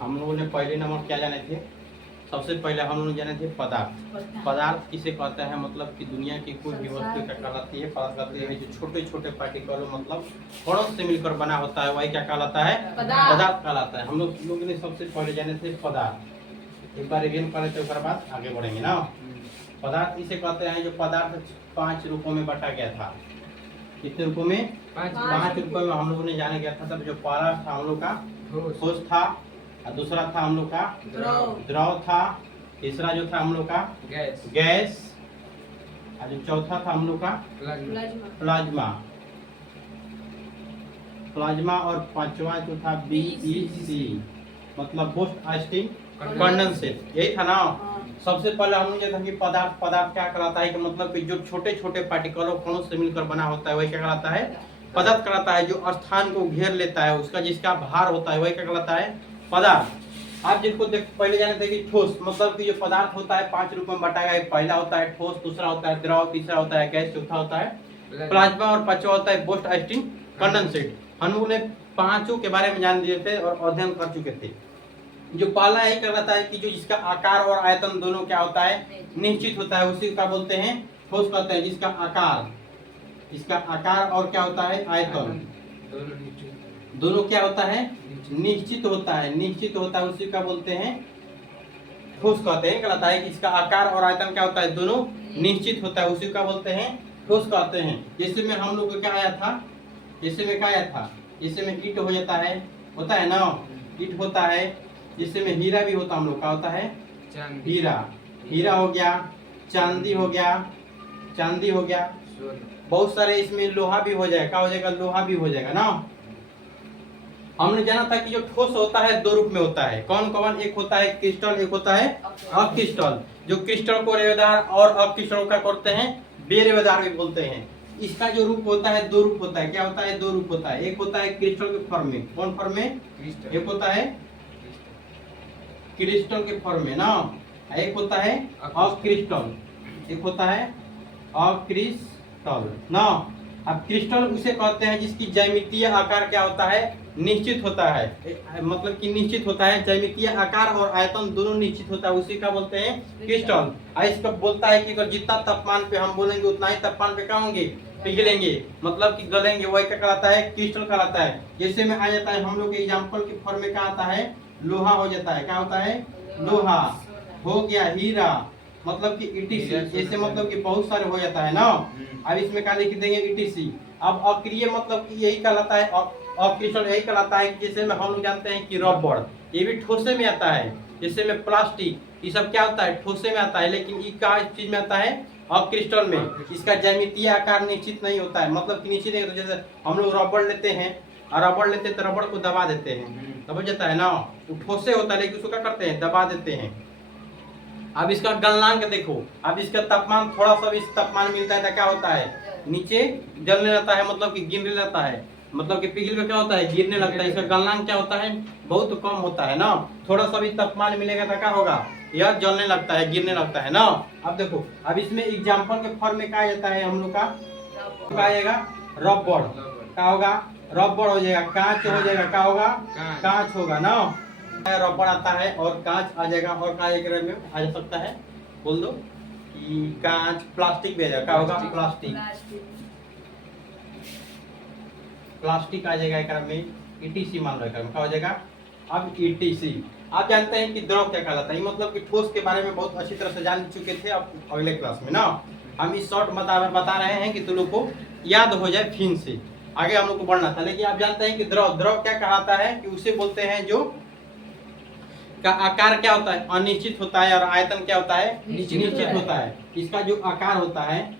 हम लोगों ने पहले नंबर क्या जाने थे? सबसे पहले हम लोग जाने थे पदार्थ। पदार्थ किसे कहते हैं? मतलब कि दुनिया की कोई भी वस्तु क्या कहलाती है? पदार्थ कहती है। जो छोटे छोटे पार्टिकल मतलब कणों से मिलकर बना होता है वही क्या कहलाता है? पदार्थ कहलाता है। हम लोग ने सबसे पहले जाने थे पदार्थ। एक बार रिवीजन कर लेते उसके बाद आगे बढ़ेंगे ना। पदार्थ इसे कहते हैं जो पदार्थ 5 रूपों में बांटा गया था। कितने रूपों में? 5 रूपों में हम लोगों ने जाना गया था। तब जो पहला था हम लोग का ठोस था, और दूसरा था हम लोग का द्रव था, तीसरा जो था हम लोग का गैस, और जो चौथा था हम लोग का प्लाज्मा, और पांचवा जो था BEC मतलब बोस्ट आइस्टिंग कंडेंसेट। यही था ना। सबसे पहले हम लोग ये था कि पदार्थ क्या कहलाता है? कि मतलब कि जो छोटे छोटे पार्टिकलों कणों से मिलकर बना होता है वही क्या कहलाता है? पदार्थ कहलाता है। जो स्थान को घेर लेता है उसका जिसका भार होता है वही क्या कहलाता है? पदार्थ। आप जिसको पहले जाने थे कि ठोस मतलब कि जो पदार्थ होता है 5 रूपों में बांटा गया है। पहला होता है ठोस, दूसरा होता है द्रव, तीसरा होता है गैस, चौथा होता है प्लाज्मा, और पांचवा होता है बोस्ट आइस्टिंग कंडेंसेट। हम लोगों ने पांचों के बारे में जान लिए थे और अध्ययन कर चुके थे। जो पहला यही कहलाता है कि जो जिसका आकार और आयतन दोनों क्या होता है? निश्चित होता है, उसी का बोलते हैं ठोस कहते हैं। जिसका आकार और क्या होता है? आयतन दोनों क्या होता है? निश्चित होता है, उसी का बोलते हैं ठोस कहते हैं। कहलाता है कि इसका आकार और आयतन क्या होता है? दोनों निश्चित होता है, उसी का बोलते हैं ठोस कहते हैं। जैसे में हम लोग को क्या आया था? जैसे में ईंट हो जाता है, होता है ना, ईंट होता है। जैसे में हीरा भी होता, हम लोग का होता है हीरा हो गया, चांदी हो गया, बहुत सारे इसमें लोहा भी हो जाएगा। क्या हो जाएगा? लोहा भी हो जाएगा ना। हमने जाना था कि जो ठोस होता है 2 रूप में होता है। कौन कौन? एक होता है क्रिस्टल, एक होता है अक्रिस्टल। जो क्रिस्टल को रेवेदार और अक्रिस्टल का करते हैं बेरेवेदार भी बोलते हैं। इसका जो रूप होता है 2 रूप होता है। क्या होता है? 2 रूप होता है। एक होता है क्रिस्टल के फॉर्म में। कौन फॉर्म में? एक होता है क्रिस्टल के फॉर्म में ना, एक होता है अक्रिस्टल, ना। अब क्रिस्टल उसे कहते हैं जिसकी ज्यामितीय आकार क्या होता है? निश्चित होता है। मतलब कि निश्चित होता है, ज्यामितीय आकार और आयतन दोनों निश्चित होता है, उसी का बोलते हैं क्रिस्टल। इसका बोलता है कि अगर जितना तापमान पे हम बोलेंगे उतना ही तापमान पे क्या होंगे? पिघलेंगे, मतलब कि गलेंगे, वही क्या कहलाता है? क्रिस्टल कहलाता है। जैसे में आ जाता है हम लोग के एग्जाम्पल के फॉर्म में क्या आता है? लोहा हो जाता है। क्या होता है? लोहा हो गया, हीरा मतलब कि ETC, जैसे मतलब कि बहुत सारे हो जाता है ना। अब इसमें क्या लिख देंगे? ETC। अब अक्रिय मतलब कि यही कहलाता है, अक्रिस्टल यही कहलाता है। जैसे में हम लोग जानते हैं कि रबड़, ये भी ठोसे में आता है। जैसे में प्लास्टिक, ये सब क्या होता है? ठोसे में आता है। लेकिन ये क्या चीज में आता है? अक्रिस्टल में। इसका ज्यामितीय आकार निश्चित नहीं होता है, मतलब कि निश्चित नहीं होता। जैसे हम लोग रबड़ लेते हैं और तो रबड़ को दबा देते हैं, दबा जाता है ना। वो ठोसे होता है लेकिन उसको क्या करते हैं? दबा देते हैं। अब इसका गलनांक देखो। अब इसका तापमान थोड़ा सा भी तापमान मिलता है तो क्या होता है? नीचे जलने लगता है, मतलब कि गिरने लगता है, मतलब कि पिघल में क्या होता है? गिरने लगता है। इसका गलनांक क्या होता है? बहुत कम होता है ना। थोड़ा सा भी तापमान मिलेगा तो क्या होगा? यह जलने लगता है, गिरने लगता है ना। अब देखो, अब इसमें एग्जाम्पल के फॉर्म में क्या जाता है हम लोग का? क्या आएगा? रबड़। क्या होगा? रबड़ हो जाएगा। कांच हो जाएगा। क्या होगा? कांच होगा ना। रबड़ आता है और कांच आ जाएगा। और क्या एक में आ जा सकता है? बोल दो कि कांच। प्लास्टिक भी आ जाएगा। क्या होगा? प्लास्टिक आ जाएगा एक में। ETC मान लो एक में क्या हो जाएगा? अब ETC। आप जानते हैं कि द्रव क्या कहलाता है? मतलब कि ठोस के बारे में बहुत अच्छी तरह से जान चुके थे अब अगले क्लास में ना। हम इस शॉर्ट बता रहे हैं कि तुम लोग को याद हो जाए फिर से। आगे हम लोग को बढ़ना था, लेकिन आप जानते हैं कि द्रव क्या कहलाता है? कि उसे बोलते हैं जो का आकार क्या होता है? अनिश्चित होता है, और आयतन क्या होता है? निश्चित होता है। इसका जो आकार होता है,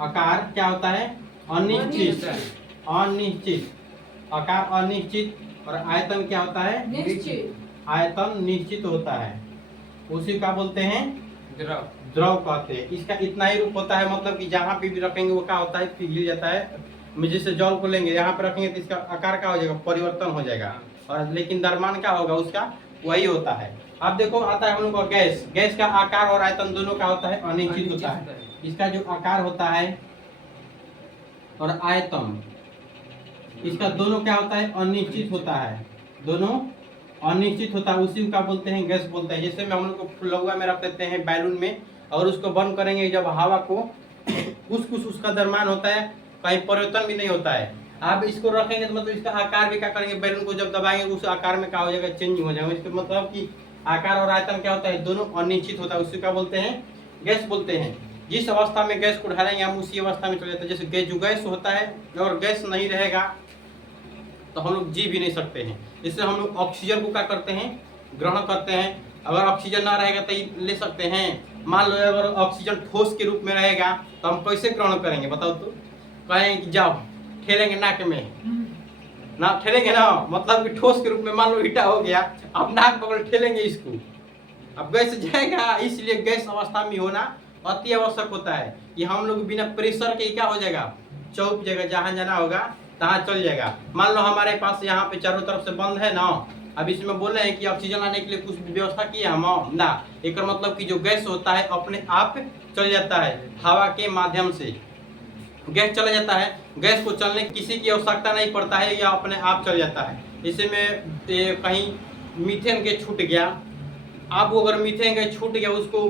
आकार क्या होता है? अनिश्चित। आकार अनिश्चित, और आयतन क्या होता है? निश्चित। आयतन निश्चित होता है, उसी का बोलते हैं द्रव कहते हैं। इसका इतना ही रूप होता है, मतलब कि जहाँ पे भी रखेंगे वो क्या होता है? पिघल जाता है। जैसे जल को लेंगे, यहाँ पे रखेंगे तो इसका आकार क्या हो जाएगा? परिवर्तन हो जाएगा। और लेकिन द्रव्यमान क्या होगा उसका? वही होता है। अब देखो आता है हम लोग का गैस का आकार और आयतन दोनों का होता है? अनिश्चित होता है। इसका जो आकार होता है और आयतन, इसका दोनों क्या होता है? अनिश्चित होता है। दोनों अनिश्चित होता है उसी का बोलते हैं गैस बोलते हैं। जैसे में हम लोग को फुलौआ में रख देते हैं बैलून में, और उसको बंद करेंगे जब हवा को कुछ कुछ उसका द्रव्यमान होता है, कहीं परिवर्तन भी नहीं होता है। आप इसको रखेंगे तो मतलब इसका आकार भी क्या करेंगे, बैलून को जब दबाएंगे उस आकार में क्या हो जाएगा, चेंज हो जाएगा। इसका मतलब कि आकार और आयतन क्या होता है, दोनों अनिश्चित होता है, उसी का बोलते हैं गैस बोलते हैं। जिस अवस्था में गैस को ढालेंगे हम उसी अवस्था में चले जाते हैं। जैसे गैस जो गैस होता है और गैस नहीं रहेगा तो हम लोग जी भी नहीं सकते हैं। इससे हम लोग ऑक्सीजन को क्या करते हैं, ग्रहण करते हैं। अगर ऑक्सीजन ना रहेगा तो ले सकते हैं। मान लो अगर ऑक्सीजन ठोस के रूप में रहेगा तो हम कैसे ग्रहण करेंगे बताओ तो, कहेंगे कि जाओ ठेलेंगे नाक में ना, ठेलेंगे ना, मतलब कि ठोस के रूप में मान लो ईटा हो गया, अब नाक पकड़ ठेलेंगे इसको, अब गैस जाएगा। इसलिए गैस अवस्था में होना अति आवश्यक होता है कि हम लोग बिना प्रेशर के क्या हो जाएगा, चौक जगह जहाँ जाना होगा तहाँ चल जाएगा। मान लो हमारे पास यहाँ पे चारों तरफ से बंद है ना, अब इसमें बोल रहे हैं कि ऑक्सीजन लाने के लिए कुछ व्यवस्था की है हम ना, एक मतलब कि जो गैस होता है अपने आप चल जाता है हवा के माध्यम से, गैस चला जाता है। गैस को चलने किसी की आवश्यकता नहीं पड़ता है, या अपने आप चल जाता है। इसी में कहीं मीथेन के छूट गया, अब अगर मीथेन के छूट गया उसको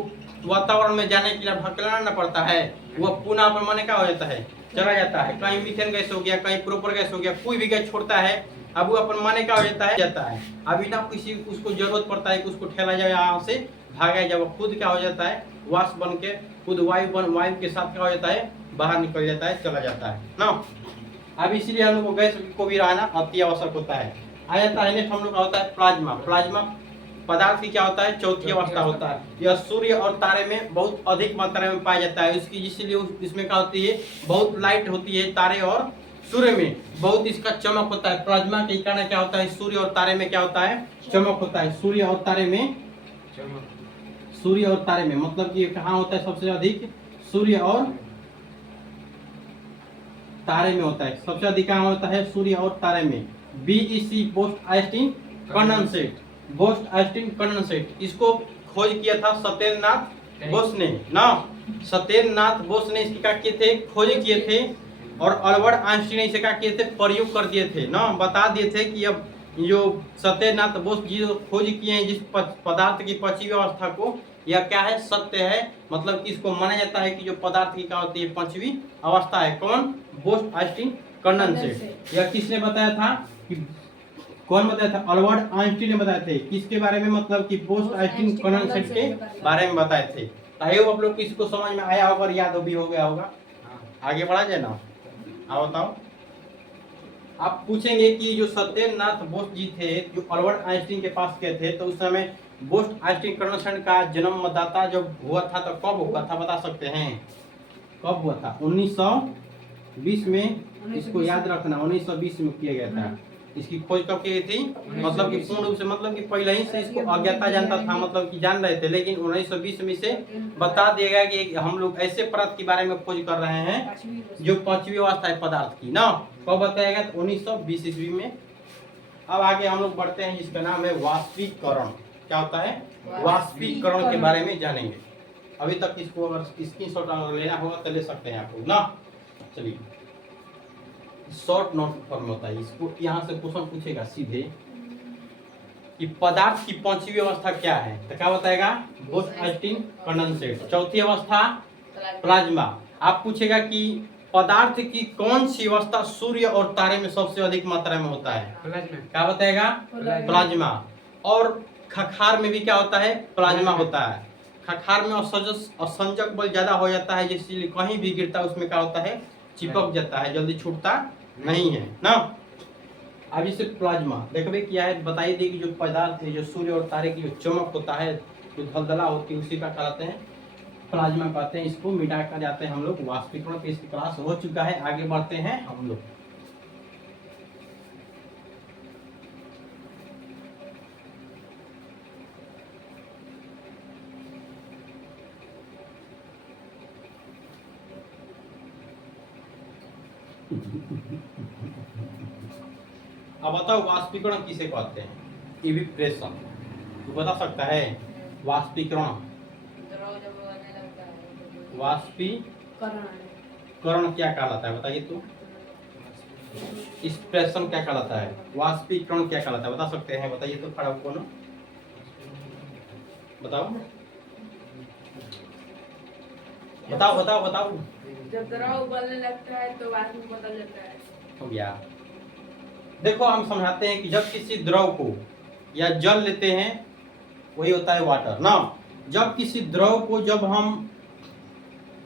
वातावरण में जाने के लिए ढकेलना पड़ता है, वह पुनः अपन माने क्या हो जाता है, चला जाता है। कहीं मीथेन गैस हो गया, कहीं प्रोपर गैस हो गया, कोई भी गैस छोड़ता है, अब वो अपन माने क्या हो जाता है। अभी ना किसी उसको जरूरत पड़ता है कि उसको ठेला जाए यहाँ से भागा, जब खुद क्या हो जाता है, वाष्प बन के खुद वायु के साथ क्या हो जाता है, बाहर निकल जाता है, चला जाता है ना। अब इसीलिए हम लोग को गैस को भी रहना अति आवश्यक होता है। आ जाता है नेक्स्ट हम लोग का होता है प्लाज्मा। प्लाज्मा पदार्थ की क्या होता है, चौथी अवस्था होता है। यह सूर्य और तारे में बहुत अधिक मात्रा में पाया जाता है। इसकी इसलिए इसमें क्या होती है, बहुत लाइट होती है तारे और सूर्य में, बहुत इसका चमक होता है। प्लाज्मा के कारण क्या होता है, सूर्य और तारे में क्या होता है, चमक होता है। सूर्य और तारे में मतलब कि कहाँ होता है सबसे अधिक, सूर्य और तारे में होता है। सबसे अधिक कहाँ होता है, सूर्य और तारे में। BEC boast Einstein condensate, boast Einstein condensate, इसको खोज किया था सत्येंद्रनाथ बोस ने ना। सत्येंद्रनाथ बोस ने इसकी क्या किए थे, खोज किए थे, और अल्बर्ट आइंस्टीन ने इसे क्या किए थे, प्रयोग कर दिए थे ना, बता दिए थे कि अब जो सत्येंद्रनाथ बोस जी खोज किए हैं जिस पदार्थ की पांचवी अवस्था को, यह क्या है, सत्य है। मतलब कि इसको माना जाता है कि जो पदार्थ की क्या होती है, पांचवी अवस्था है। कौन, बोस्ट आइंस्टीन कंडेंसेट। यह किसने बताया था, कि कौन बताया था, अल्बर्ट आइंस्टीन ने बताए थे। किसके बारे में, मतलब कि बोस्ट आइंस्टीन कंडेंसेट के बारे में बताए थे। ताकि आप लोग किसी को समझ में आया होगा, याद भी हो गया होगा। आगे बढ़ा जाए ना, आओ बताओ। आप पूछेंगे कि जो सत्येंद्रनाथ बोस जी थे जो अल्बर्ट आइंस्टीन के पास गए थे, तो उस समय बोस्ट आइंस्टीन कंडेंसेट का जन्मदाता जब हुआ था तो कब हुआ था, बता सकते हैं कब हुआ था? 1920 में। इसको याद रखना, 1920 में किया गया था। इसकी खोज कब की थी, मतलब कि पूर्ण रूप से, मतलब कि पहले ही से इसको अज्ञाता जानता था, मतलब कि जान रहे थे, लेकिन 1920 में से बता दिया गया कि हम लोग ऐसे पदार्थ के बारे में खोज कर रहे हैं जो पांचवी अवस्था है पदार्थ की ना। कब बताया गया, 1920 ईस्वी में। अब आगे हम लोग बढ़ते हैं, जिसका नाम है वाष्पीकरण। क्या होता है, वाष्पीकरण के बारे में जानेंगे। अभी तक इसको अगर स्क्रीनशॉट लेना होगा तो ले सकते हैं आप लोग ना। चलिए, शॉर्ट नोट फॉर्म होता है। इसको यहाँ से क्वेश्चन पूछेगा सीधे कि पदार्थ की पांचवी अवस्था क्या है, तो क्या बताएगा, बोस्ट आइंस्टीन कंडेंसेट। चौथी अवस्था प्लाज्मा। आप पूछेगा कि पदार्थ की कौन सी अवस्था सूर्य और तारे में सबसे अधिक मात्रा में होता है, क्या बताएगा, प्लाज्मा। और खखार में भी क्या होता है, प्लाज्मा होता है। खखार में असंजक बल ज्यादा हो जाता है, जिसलिए कहीं भी गिरता है उसमें क्या होता है, चिपक जाता है, जल्दी छूटता नहीं है ना। अब इसे प्लाज्मा देखो क्या है, बताइए दी कि जो पदार्थ है, जो सूर्य और तारे की जो चमक होता है, जो धलधला होती है, उसी का कहते हैं प्लाज्मा कहते हैं। इसको मिटा कर जाते हैं हम लोग वाष्पीकरण। पे इसकी क्लास हो चुका है, आगे बढ़ते हैं हम लोग। अब बताओ वाष्पीकरण किसे कहते हैं, इवेपोरेशन। तो बता सकता है वाष्पीकरण, वाष्पीकरण क्या कहलाता है, बताइए तो। एक्सप्रेशन क्या कहलाता है, वाष्पीकरण क्या कहलाता है, बता सकते हैं? बताइए तो खड़ा कौन, बताओ बताओ बताओ बताओ। जब द्रव उबलने लगता है तो वाष्प में बदल जाता है। हो गया। देखो हम समझाते हैं कि जब किसी द्रव को या जल लेते हैं वही होता है वाटर ना। जब किसी द्रव को जब हम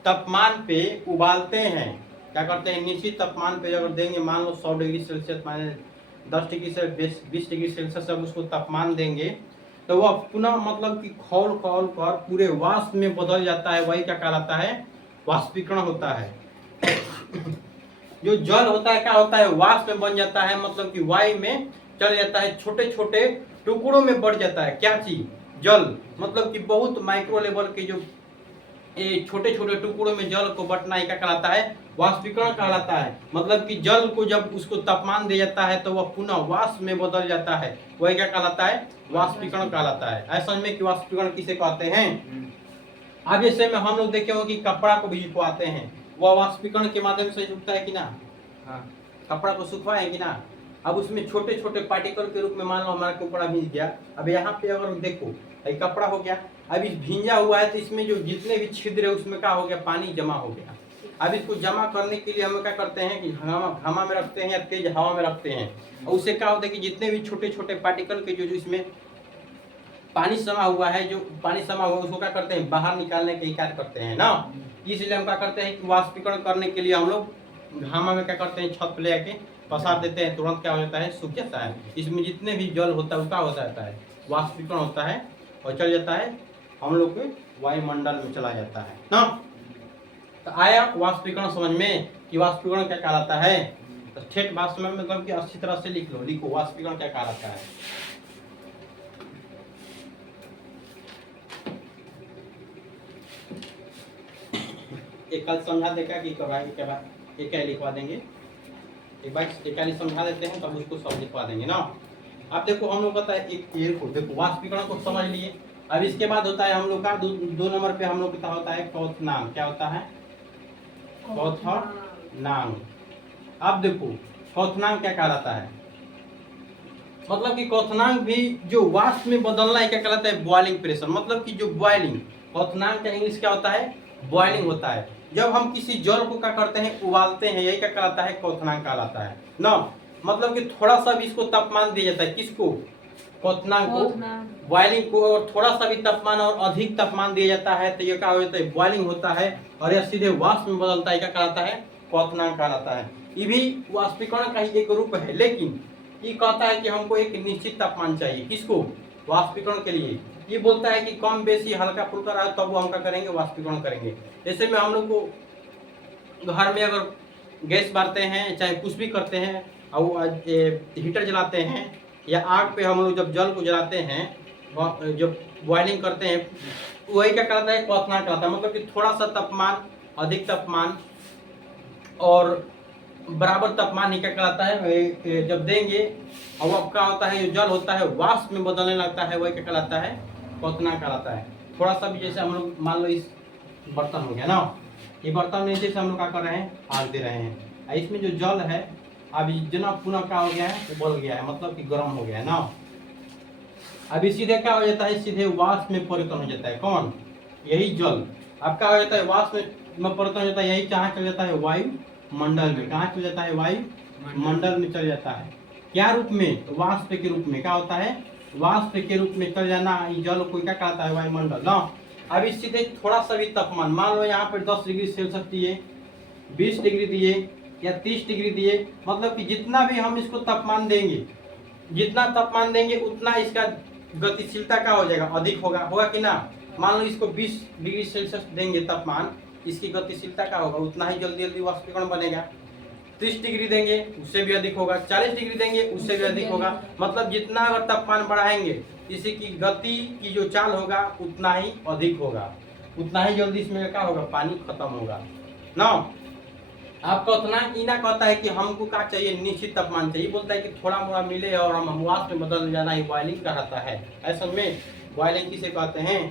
तापमान पे उबालते हैं, क्या करते हैं, निश्चित तापमान पे अगर देंगे, मान लो 100 डिग्री सेल्सियस माने 10 डिग्री से 20 डिग्री सेल्सियस जब उसको तापमान देंगे तो वह पुनः मतलब कि खौल खौल कर पूरे वाष्प में बदल जाता है, वही क्या कहलाता है, वाष्पीकरण होता है। जो जल होता है क्या होता है, वाष्प में बन जाता है, मतलब कि वायु में चल जाता है, छोटे छोटे टुकड़ों में बढ़ जाता है। क्या चीज, जल, मतलब कि बहुत माइक्रो लेवल के जो छोटे छोटे टुकड़ों में जल को बंटना ही क्या कहलाता है, वाष्पीकरण कहलाता है। मतलब कि जल को जब उसको तापमान दिया जाता है तो वह पुनः वाष्प में बदल जाता है, वही क्या कहलाता है, वाष्पीकरण कहलाता है। ऐसा में कि वाष्पीकरण किसे कहते हैं। अब जैसे में हम लोग देखे हो कि कपड़ा को भी सुखवाते हैं, वह वाष्पीकरण के माध्यम से सूखता है कि ना। हाँ, कपड़ा को सुखवाए कि ना। अब उसमें छोटे छोटे पार्टिकल के रूप में मान लो हमारा कपड़ा भीग गया, अब यहाँ पे अगर देखो ये कपड़ा हो गया, अब इस भींजा हुआ है तो इसमें जो जितने भी छिद्र है उसमें क्या हो गया, पानी जमा हो गया। अब इसको जमा करने के लिए हम क्या करते हैं कि घामा में रखते हैं या तेज हवा में रखते हैं, और उससे क्या होता है कि जितने भी छोटे छोटे पार्टिकल के जो इसमें पानी समा हुआ है, जो पानी समा हुआ है उसको क्या करते हैं, बाहर निकालने के कार्य करते हैं ना। इसलिए हम क्या करते हैं कि वाष्पीकरण करने के लिए हम लोग घामा में क्या करते हैं, छत पे ले आके पसार देते हैं, तुरंत क्या हो जाता है, सूख जाता है। इसमें जितने भी जल होता है उसका हो जाता है, वाष्पीकरण होता है और चल जाता है, हम लोग के वायुमंडल में चला जाता है ना। तो आया वाष्पीकरण समझ में कि वाष्पीकरण क्या कहलाता है। तो ठेठ भाषा में मतलब कि अच्छी तरह से लिख लो, लिखो वाष्पीकरण क्या कहलाता है। एक कल समझा देगा कि करवाएंगे के बाद एक लिखवा देंगे, एक बार एक समझा देते हैं तब उसको सब लिखवा देंगे ना। अब देखो हम लोग कहता है एक पेड़ को देखो वाष्पीकरण को समझ लिए। अब इसके बाद होता है हम लोग का दो नंबर पे हम लोग का होता है क्वथनांक। क्या होता है, क्वथनांक। अब देखो क्वथनांक क्या कहलाता है, मतलब कि क्वथनांक भी जो वाष्प में बदलना है क्या कहलाता है, बॉइलिंग प्रेशर। मतलब कि जो बॉइलिंग, क्वथनांक का इंग्लिश क्या होता है, बॉइलिंग होता है। जब हम किसी जल को क्या करते हैं, उबालते हैं, यही क्या कहलाता है, क्वथनांक कहलाता है ना। मतलब कि थोड़ा सा भी इसको तापमान दिया जाता है, किसको, क्वथनांक को, बॉइलिंग को, और थोड़ा सा भी तापमान और अधिक तापमान दिया जाता है तो ये क्या हो जाता है, बॉइलिंग होता है, और यह सीधे वाष्प में बदलता है, क्या कहलाता है, क्वथनांक कहलाता है। ये भी वाष्पीकरण का ही एक रूप है, लेकिन ये कहता है कि हमको एक निश्चित तापमान चाहिए, किसको, वाष्पीकरण के लिए। ये बोलता है कि कम बेसी हल्का फुल्का रहा तब वो हम क्या करेंगे, वाष्पीकरण करेंगे। जैसे में हम लोग को घर में अगर गैस बारते हैं चाहे कुछ भी करते हैं और हीटर जलाते हैं या आग पे हम लोग जब जल को जलाते हैं, जब बॉइलिंग करते हैं, वही क्या कहलाता है, क्वथनांक कहलाता है। मतलब कि थोड़ा सा तापमान, अधिक तापमान और बराबर तापमान ही क्या कहलाता है, जब देंगे और अब क्या होता है, जो जल होता है वाष्प में बदलने लगता है, वही क्या कहलाता है, क्वथनांक कहलाता है। थोड़ा सा भी जैसे हम लोग मान लो इस बर्तन हो गया ना, ये बर्तन में जैसे हम लोग क्या कर रहे हैं, आग दे रहे हैं, इसमें जो जल है अब जितना पुनः क्या हो गया है, उबल गया है, मतलब कि गर्म हो गया है ना। अभी सीधे क्या हो जाता है, सीधे वाष्प में परिवर्तन हो जाता है, कौन, यही जल। अब क्या हो जाता है, वाष्प में परिवर्तन हो जाता है, यही कहाँ चल जाता है, वायु मंडल में। कहाँ चल जाता है, वायु मंडल में चल जाता है। क्या रूप में, वाष्प के रूप में। क्या होता है, वाष्प के रूप में चल जाना, जल को क्या कहता है, वायुमंडल ना। अब इस सीधे थोड़ा सा भी तापमान, मान लो यहाँ पर 10 डिग्री सेल्सियस दिए, 20 डिग्री दिए या 30 डिग्री दिए, मतलब कि जितना भी हम इसको तापमान देंगे, जितना तापमान देंगे उतना इसका गतिशीलता क्या हो जाएगा, अधिक होगा, होगा कि ना। मान लो इसको 20 डिग्री सेल्सियस देंगे तापमान, इसकी गतिशीलता क्या होगा, उतना ही जल्दी जल्दी वाष्पीकरण बनेगा। 30 डिग्री देंगे उससे भी अधिक होगा, 40 डिग्री देंगे उससे भी अधिक होगा। मतलब जितना अगर तापमान बढ़ाएंगे इसी की गति की जो चाल होगा उतना ही अधिक होगा, उतना ही जल्दी इसमें क्या होगा, पानी खत्म होगा ना। आपका उतना इना कहता है कि हमको क्या चाहिए, निश्चित तापमान चाहिए। बोलता है कि थोड़ा मोड़ा मिले और हम वाष्प में बदल जाना, ही बॉइलिंग कहलाता है। ऐसा में बॉइलिंग किसे कहते हैं,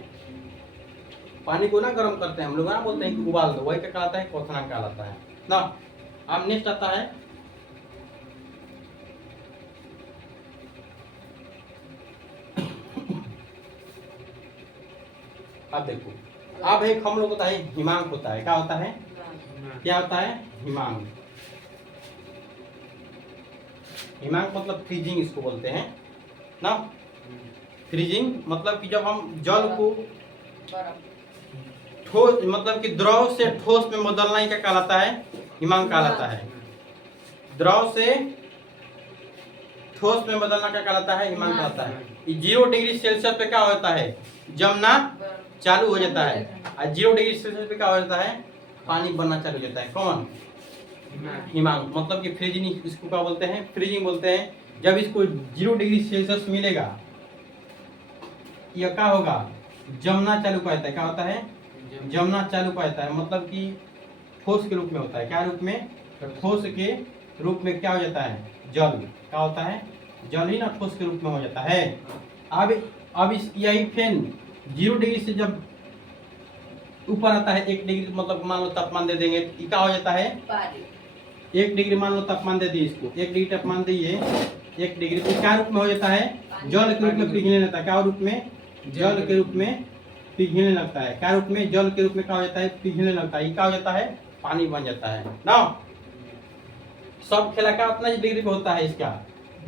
पानी को ना गर्म करते हैं हम लोग ना, बोलते हैं कि उबाल दो, वही क्या कहलाता है, क्वथनांक कहलाता है ना। अब नेक्स्ट आता है अब देखो, अब एक हम लोग होता है हिमांक होता है, क्या होता है, क्या होता है, हिमांक। हिमांक मतलब फ्रीजिंग इसको बोलते हैं ना। फ्रीजिंग मतलब कि जब हम जल को ठोस मतलब कि द्रव से ठोस में बदलना ही क्या कहलाता है, हिमांक कहलाता है। द्रव से ठोस में बदलना क्या कहलाता है, हिमांक कहलाता है। 0 डिग्री सेल्सियस पे क्या होता है, जमना चालू हो जाता है, और 0 डिग्री सेल्सियस पे क्या हो जाता है, पानी बनना चालू हो जाता है। कौन, हिमांक। मतलब कि फ्रीजिंग इसको क्या बोलते हैं, फ्रीजिंग बोलते हैं। जब इसको 0 डिग्री सेल्सियस मिलेगा, यह क्या होगा, जमना चालू करता है। क्या होता है, जमना चालू करता है। मतलब कि ठोस के रूप में होता है। क्या रूप में, ठोस के रूप में क्या हो जाता है, जल। क्या होता है, जल ही ना ठोस के रूप में हो जाता है। अब इस यही फेन 0 डिग्री से जब ऊपर आता है 1 डिग्री, मतलब मान लो तापमान दे देंगे, क्या हो जाता है, 1 डिग्री मान लो तापमान दे दिए इसको, 1 डिग्री तापमान दिए, 1 डिग्री तो क्या रूप में हो जाता है, जल के रूप में पिघलने लगता है। क्या रूप में, जल के रूप में पिघलने लगता है। क्या रूप में, जल के रूप में क्या हो जाता है, पिघलने लगता है। ये क्या हो जाता है, पानी बन जाता है ना। सब खेला क्या उतना ही डिग्री पे होता है इसका,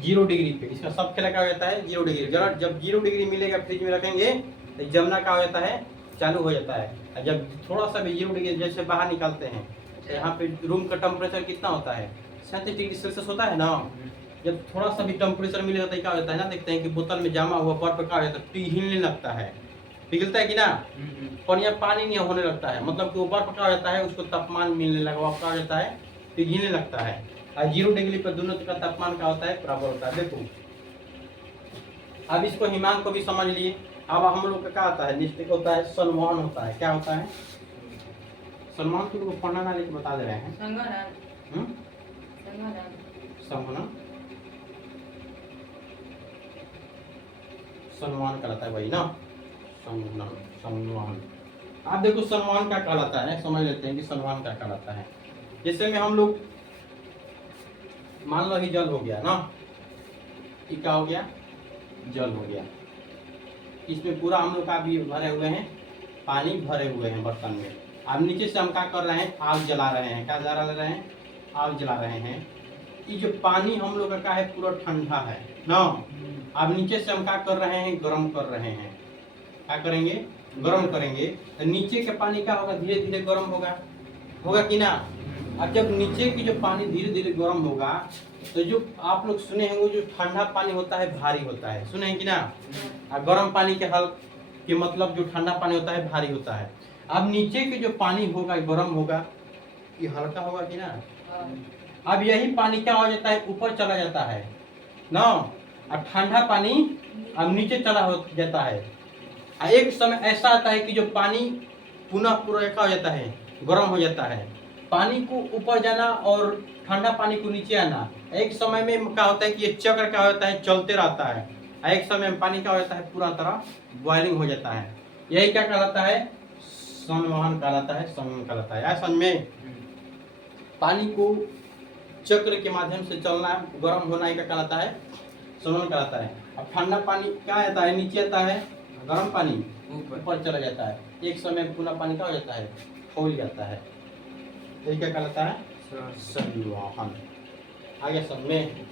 0 डिग्री पे इसका सब खेला क्या हो जाता है, 0 डिग्री। जब 0 डिग्री मिलेगा फ्रिज में रखेंगे तो जमना क्या हो जाता है, चालू हो जाता है। और जब थोड़ा सा भी 0 डिग्री जैसे बाहर निकालते हैं तो यहाँ पे रूम का टेम्परेचर कितना होता है, 37 डिग्री सेल्सियस होता है ना। जब थोड़ा सा भी टेम्परेचर मिलेगा तो क्या होता है ना, देखते हैं कि बोतल में जमा हुआ बर्फ क्या हो जाता है, पिघलने लगता है। पिघलता है कि ना, और यहाँ पानी नहीं होने लगता है। मतलब कि वो बर्फ क्या हो जाता है, उसको तापमान मिलने लगा, वो क्या हो जाता है, पिघलने लगता है। और 0 डिग्री पर दोनों का तापमान क्या होता है, बराबर होता है। देखो अब इसको हिमांक को भी समझ लिए। अब हम लोग का क्या होता है, निश्चित होता है, संवहन होता है। क्या होता है, संवहन को पढ़ना ना लेके बता दे रहे हैं। संवहन, संवहन कहलाता है वही ना, संवहन, संवहन। आप देखो संवहन क्या कहलाता है, समझ लेते हैं कि संवहन क्या कहलाता है। जैसे में हम लोग मान लो कि जल हो गया ना, ये क्या हो गया, जल हो गया। इसमें पूरा हम लोग का भी भरे हुए हैं, पानी भरे हुए हैं बर्तन में। अब नीचे से हम क्या कर रहे हैं, आग जला रहे हैं। क्या जला रहे हैं, आग जला रहे हैं। ये जो पानी हम लोग का है पूरा ठंडा है ना। अब नीचे से हम क्या कर रहे हैं, गर्म कर रहे हैं। क्या करेंगे, गर्म करेंगे। तो नीचे का पानी क्या होगा, धीरे धीरे गर्म होगा, होगा कि ना। और जब नीचे की जो पानी धीरे धीरे गर्म होगा तो जो आप लोग सुने होंगे, जो ठंडा पानी होता है भारी होता है, सुने हैं कि ना। और गर्म पानी के हल के मतलब जो ठंडा पानी होता है भारी होता है। अब नीचे के जो पानी होगा गर्म होगा, ये हल्का होगा कि ना। अब यही पानी क्या हो जाता है, ऊपर चला जाता है ना। अब ठंडा पानी अब नीचे चला हो जाता है। एक समय ऐसा आता है कि जो पानी पुनः पूरा क्या हो जाता है, गर्म हो जाता है। पानी को ऊपर जाना और ठंडा पानी को नीचे आना, एक समय में क्या होता है कि ये चक्र क्या होता है, चलते रहता है। एक समय में पानी क्या हो जाता है, पूरा तरह बॉइलिंग हो जाता है। यही क्या कहलाता है, संवहन कहलाता है, संवहन कहलाता है। समझ में, पानी को चक्र के माध्यम से चलना, गर्म होना क्या कहलाता है, संवहन कहलाता है। अब ठंडा पानी क्या आता है, नीचे आता है, गर्म पानी ऊपर चला जाता है। एक समय पूरा पानी क्या हो जाता है, खोल जाता है। ये क्या कहलाता है, संवहन। आगे सब में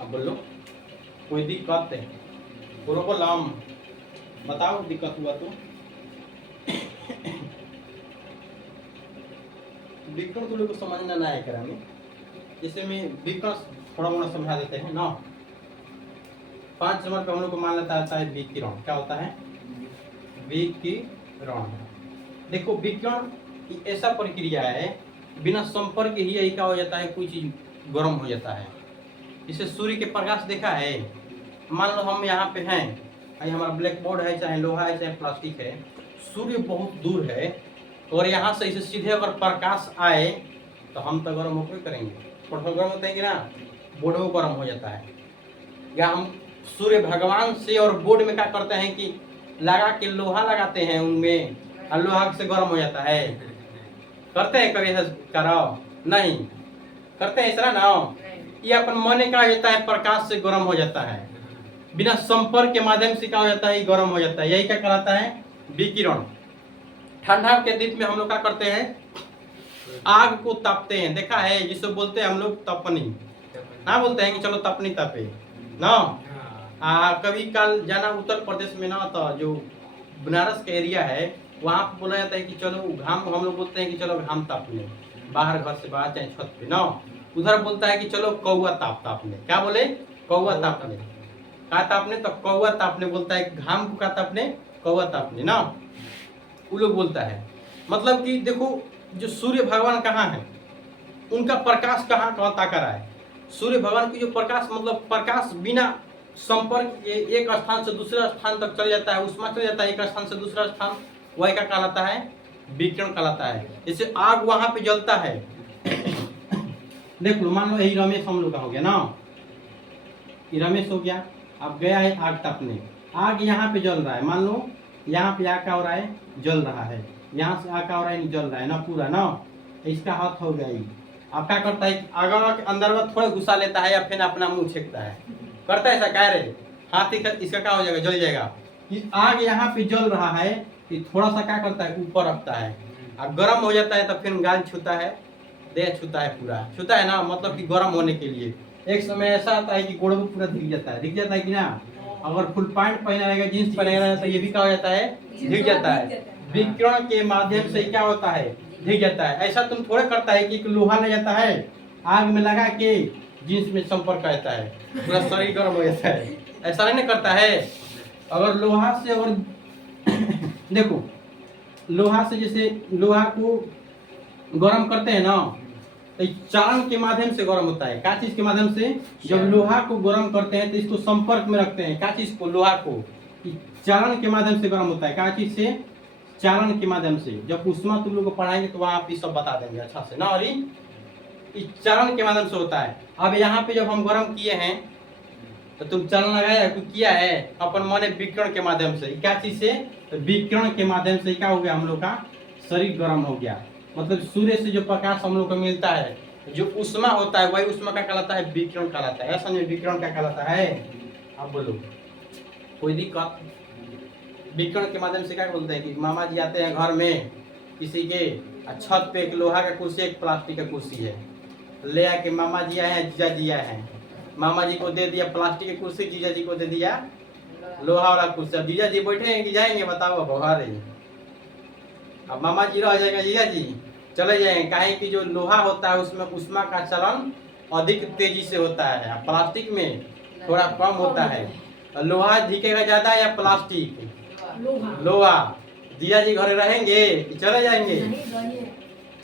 अब बोलो, कोई दिक्कत है, प्रॉब्लम बताओ, दिक्कत हुआ तो। विकर्ण तो लोग को समझना ना है करा में, जैसे में विकर्ण थोड़ा मोड़ा समझा देते हैं ना। 5 नंबर पे हम लोग को मान लेता आता है विकिरण। क्या होता है, विकिरण। देखो विकिरण ऐसा प्रक्रिया है, बिना संपर्क ही यही क्या हो जाता है, कोई चीज गर्म हो जाता है। इसे सूर्य के प्रकाश देखा है, मान लो हम यहाँ पे हैं, हमारा ब्लैक बोर्ड है, चाहे लोहा है चाहे प्लास्टिक है, सूर्य बहुत दूर है और यहाँ से इसे सीधे अगर प्रकाश आए तो हम तो गर्म होकर करेंगे, गर्म होते हैं कि ना, बोर्ड वो गर्म हो जाता है। या हम सूर्य भगवान से और बोर्ड में क्या करते हैं कि लगा के लोहा लगाते हैं उनमें, और लोहा से गर्म हो जाता है। करते हैं कभी ऐसा, कराओ नहीं करते हैं ऐसा ना। ये अपन मन का जाता है, प्रकाश से गर्म हो जाता है, बिना संपर्क के माध्यम से क्या हो जाता है, गर्म हो जाता है। यही क्या कहलाता है, विकिरण। ठंडा के दिन में हम लोग क्या करते हैं, आग को तापते हैं, देखा है, जिसे बोलते हैं हम लोग तपनी, ना बोलते हैं कि चलो तपनी तपे ना। कभी कल जाना उत्तर प्रदेश में ना, तो जो बनारस का एरिया है वहाँ पे बोला जाता है कि चलो घाम, हम लोग बोलते हैं कि चलो घाम तापने, बाहर घर से बाहर चाहे छत पे ना। उधर बोलता है कि चलो कौआ तापने, क्या बोले, कौआ तापने, क्या तापने, तो कौआ तापने बोलता है, घाम को क्या तापने, कौआ तापने ना, वो लोग बोलता है। मतलब कि देखो जो सूर्य भगवान कहाँ है, उनका प्रकाश कहाँ कहाँ तक रहा है। सूर्य भगवान की जो प्रकाश, मतलब प्रकाश बिना संपर्क के एक स्थान से दूसरे स्थान तक चल जाता है, उष्मा चल जाता है एक स्थान से दूसरा स्थान, वही क्या कहलाता है, विकिरण कहलाता है। जैसे आग वहां पे जलता है देख लो, मान लो यही रमेश हम लोग का हो गया ना, ये रमेश हो गया, अब गया है आग तापने, आग यहाँ पे जल रहा है, मान लो यहाँ पे आग क्या हो रहा है, जल रहा है, यहाँ से आग क्या हो रहा है, जल रहा है ना पूरा ना, इसका हाथ हो गया। अब क्या करता है, आग के अंदर में थोड़ा घुसा लेता है या फिर अपना मुंह छेकता है, करता है ऐसा, कह रहे हाथ इसका क्या हो जाएगा, जल जाएगा। कि आग यहाँ पे जल रहा है, कि थोड़ा सा क्या करता है, ऊपर रखता है, अब गर्म हो जाता है तो फिर गाल छूता है, देह छूता है, पूरा छूता है ना, मतलब कि गर्म होने के लिए। एक समय ऐसा आता है कि गोड़ पूरा दिख जाता है, कि ना, अगर फुल पैंट पहना रहेगा, जींस पहना रहेगा, तो ये भी क्या हो जाता है, दिख जाता है। विकिरण के माध्यम से क्या होता है, दिख जाता है। ऐसा तुम थोड़ा करता है कि लोहा ले जाता है, आग में लगा के जींस में संपर्क रहता है, पूरा शरीर गर्म हो जाता है, ऐसा नहीं करता है। अगर लोहा से, अगर देखो लोहा से, जैसे लोहा को गर्म करते हैं ना, तो चालन के माध्यम से गर्म होता है। क्या चीज के माध्यम से, जब लोहा को गर्म करते हैं तो इसको संपर्क में रखते हैं, क्या चीज को, लोहा को, चालन के माध्यम से गर्म होता है। क्या चीज से, चालन के माध्यम से। जब उष्मा तुम लोग को पढ़ाएंगे तो वहां आप सब बता देंगे अच्छा से ना, और चालन के माध्यम से होता है। अब यहाँ पे जब हम गर्म किए हैं तो तुम चालन लगाया, कुछ किया है, अपन माने विकिरण के माध्यम से। क्या चीज से, तो विकिरण के माध्यम से क्या हो गया, हम लोग का शरीर गर्म हो गया। मतलब सूर्य से जो प्रकाश हम लोग को मिलता है, जो उष्मा होता है, वही उष्मा क्या कहलाता है, विकिरण कहलाता है। ऐसा नहीं, विकिरण क्या कहलाता है, आप बोलो, कोई दिक्कत। विकिरण के माध्यम से क्या बोलते हैं कि मामा जी आते हैं घर में किसी के, छत पे एक लोहा का कुर्सी, एक प्लास्टिक का कुर्सी है, ले आके मामा जी आए हैं, जीजा जी आए हैं, मामा जी को दे दिया प्लास्टिक की कुर्सी, जीजा जी को दे दिया लोहा वाला कुर्सी। अब जीजा जी बैठे हैं कि जाएंगे, बताओ अब घर है। अब मामा जी रह जाएगा, जीजा जी चले जाएंगे, काहे कि जो लोहा होता है उसमें उष्मा का चलन अधिक तेजी से होता है, प्लास्टिक में थोड़ा कम होता है। लोहा दिखेगा ज्यादा या प्लास्टिक, लोहा। जीजा जी घर रहेंगे कि चले जाएंगे,